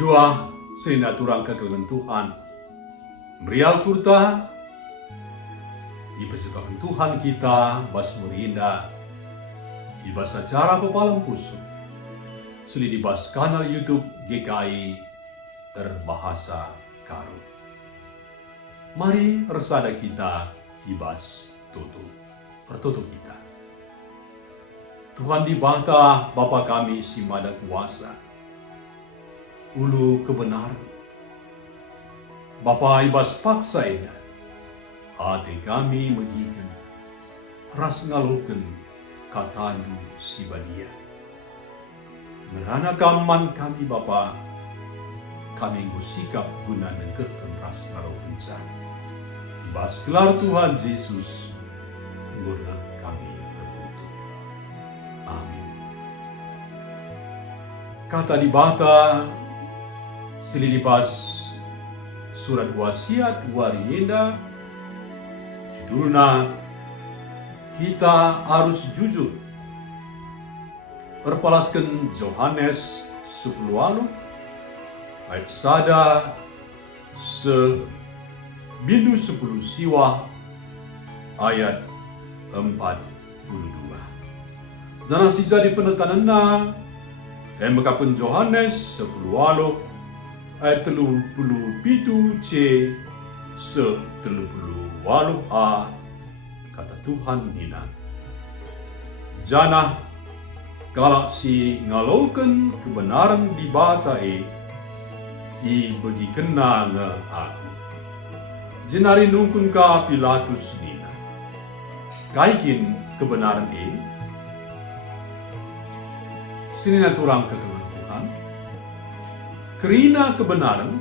Jua sinaturang kagelagan Tuhan. Meriau turta ibajakan Tuhan kita bas murinda iba secara pepalang pusu. Suli di bas kanal YouTube GKI Terbahasa Karo. Mari resada kita ibas tutu pertutu kita. Tuhan di bata Bapa kami si mada kuasa. Ulu kebenaran. Bapa ibas paksa ina. Hati kami megikan. Ras ngalukan katandu si badia. Ngerana kaman kami Bapa. Kami ngusikap guna nengkerkan ras ngalukan can. Ibas kelar Tuhan Yesus. Guna kami bertutup. Amin. Kata di bata sililibas surat wasiat warienda judulna kita harus jujur. Perpalaskan Yohanes 10 ayat sada bindu 10 siwa ayat 42. Dan si jadi penekananna mekapun Yohanes 10 ayat 37 C 38 A kata Tuhan nina. Jana kalau si ngalaukan kebenaran di batai i bagi kena nge aku. Jenari nungkun ka Pilatus nina. Kaikin kebenaran sini naturang kekeluhan Tuhan. Kerina kebenaran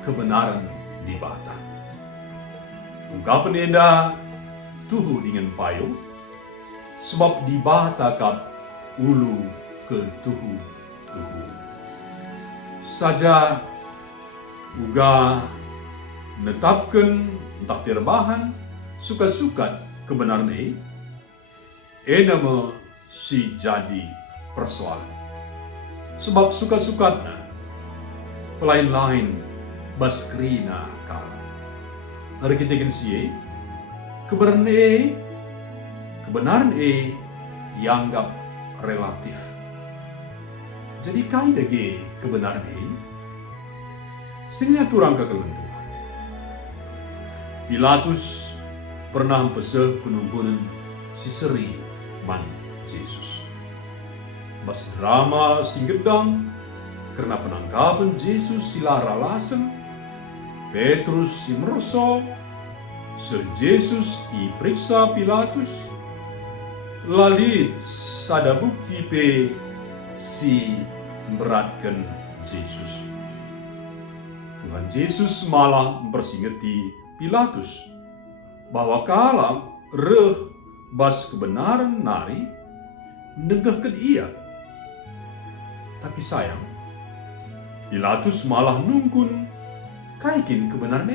kebenaran di bata. Ungkapan enda tuhu dengan payu sebab di bata kap ulu ke tuhu saja uga netapkan entah perbahan suka-suka kebenaran nama si jadi persoalan. Sebab sukat-sukatna pelain-lain baskrina kala. Hari kita siye kebenaran yanggap relatif. Jadi kai dage kebenaran sini turang kekelentuhan. Pilatus pernah peseh penunggunan si seri man Yesus. Bas drama singgedang karena penangkapan Yesus silara lasem Petrus si merso se Yesus i periksa Pilatus lalit sada bukti pe si beratkan Yesus. Tuhan Yesus malah mempersingeti Pilatus bahwa kalam reh bas kebenaran nari negahkan ia. Tapi sayang, Pilatus malah nungkun kaikin kebenaran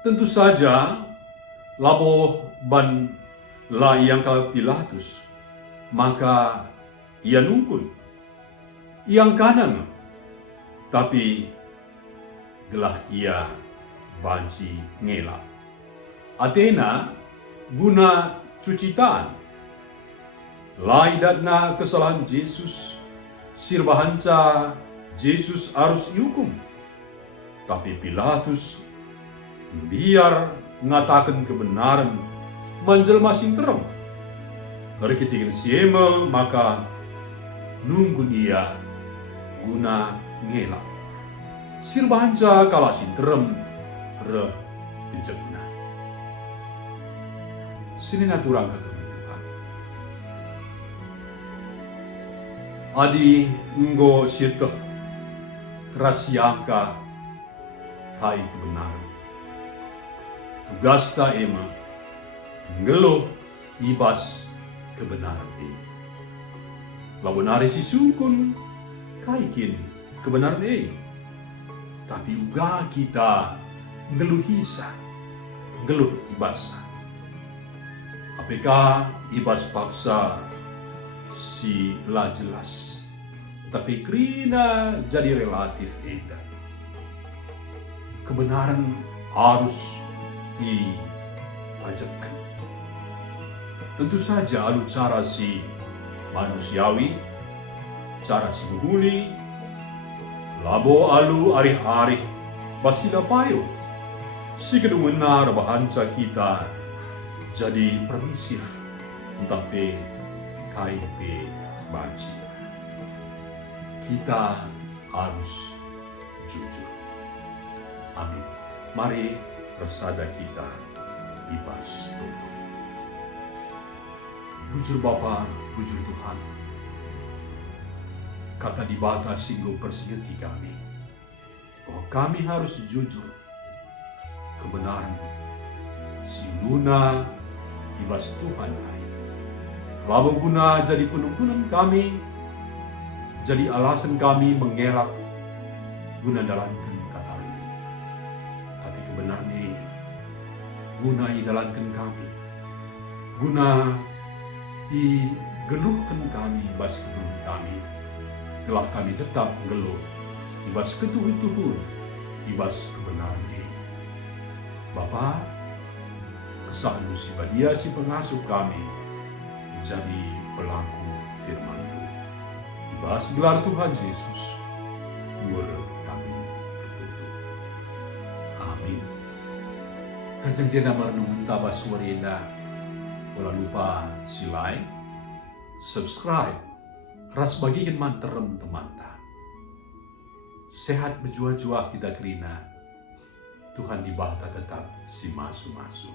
Tentu saja, labo ban la yang ka Pilatus, maka ia nungkun. Yang kanan, tapi gelah ia banci ngelak. Athena guna cucitaan. Laidatna kesalahan Yesus, sirbahanca Yesus harus dihukum. Tapi Pilatus biar ngatakan kebenaran menjelma sinterem. Hari ketiga siema maka nunggun ia guna ngelak. Sirbahanca kala sinterem re kejepna. Sini naturang kata Adi nggo sito rasyaka kai kebenaran. Tugas ta ema ngelo ibas kebenaran Labonari si sungkun kaikin kebenaran tapi uga kita ngeluh hisa, ngeluh ibasa. Apakah ibas paksa si la jelas tapi kerina jadi relatif edan. Kebenaran harus dipajakkan. Tentu saja alu cara si manusiawi, cara si buhuli, labo alu arih-arih basila payo. Si kedungenar bahanca kita jadi permisif, tapi KIP baci. Kita harus jujur. Amin. Mari persada kita ibas tutup. Bujur Bapa, bujur Tuhan. Kata di bata singgung persingeti kami, bahwa kami harus jujur. Kebenaran siluna ibas Tuhan hari. Labo guna jadi penungkunan kami, jadi alasan kami mengelak guna dalankan kata ini. Tapi kebenaran ini guna dalankan kami, guna geluhkan kami ibas kegeluh kami, telah kami tetap geluh ibas ketuhu-tuhu ibas kebenaran ini. Bapa, kesandu si badia si pengasuh kami jadi pelaku firman-Mu. Ibas gelar Tuhan Yesus, kami tertutup. Amin. Terjanjena merenung tabas warenda. Jangan lupa si like, subscribe, ras bagikan manterem teman-teman. Sehat berjua-jua kita kerina. Tuhan di bahta tetap si masu-masu.